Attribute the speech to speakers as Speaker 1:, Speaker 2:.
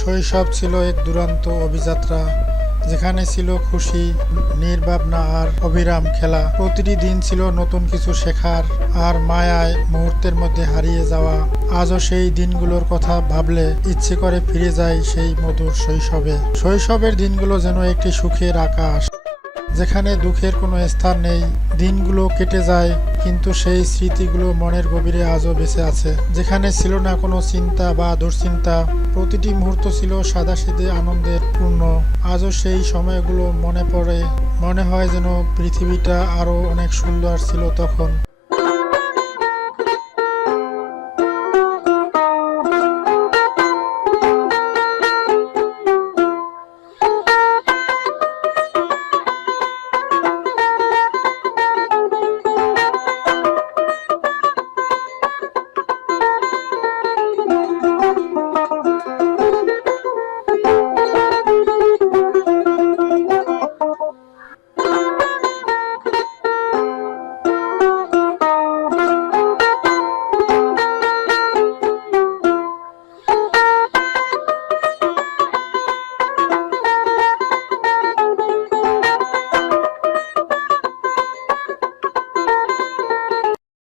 Speaker 1: শৈশব ছিল এক দুরন্ত অভিযাত্রা, যেখানে ছিল খুশি, নির্ভাবনা আর অবিরাম খেলা। প্রতিটি দিন ছিল নতুন কিছু শেখার আর মায়ায় মুহূর্তের মধ্যে হারিয়ে যাওয়া। আজও সেই দিনগুলোর কথা ভাবলে ইচ্ছে করে ফিরে যায় সেই মধুর শৈশবে। শৈশবের দিনগুলো যেন একটি সুখের আকাশ। যেখানে দুঃখের কোনো স্থান নেই, দিনগুলো কেটে যায়, কিন্তু সেই স্মৃতিগুলো মনের গভীরে আজও বেঁচে আছে। যেখানে ছিল না কোনো চিন্তা বা দুশ্চিন্তা, প্রতিটি মুহূর্ত ছিল সাদাসিধে আনন্দের পূর্ণ। আজও সেই সময়গুলো মনে পড়ে, মনে হয় যেন পৃথিবীটা আরও অনেক সুন্দর ছিল তখন।